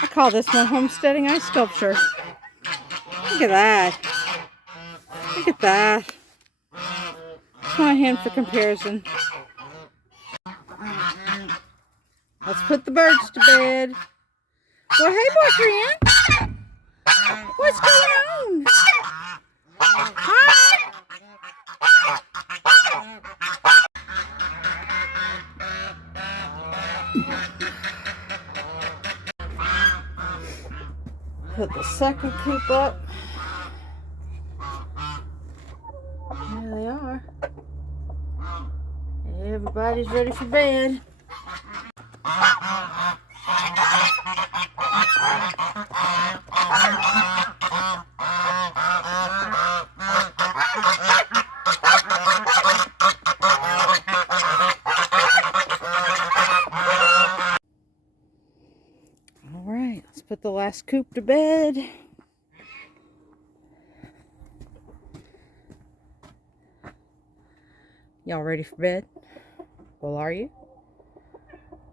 I call this one homesteading ice sculpture. Look at that. Look at that. It's my hand for comparison. Let's put the birds to bed. Well, hey, boyfriend. What's going on? Hi. Put the second coop up. There they are. Everybody's ready for bed. Alright, let's put the last coop to bed. Y'all ready for bed? Well, are you?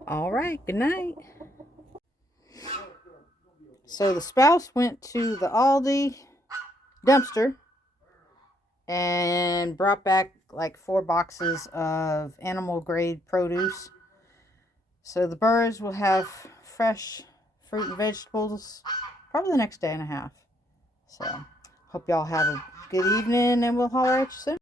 Alright, good night. So the spouse went to the Aldi dumpster and brought back like 4 boxes of animal grade produce. So the birds will have fresh fruit and vegetables probably the next day and a half. So hope y'all have a good evening, and we'll holler at you soon.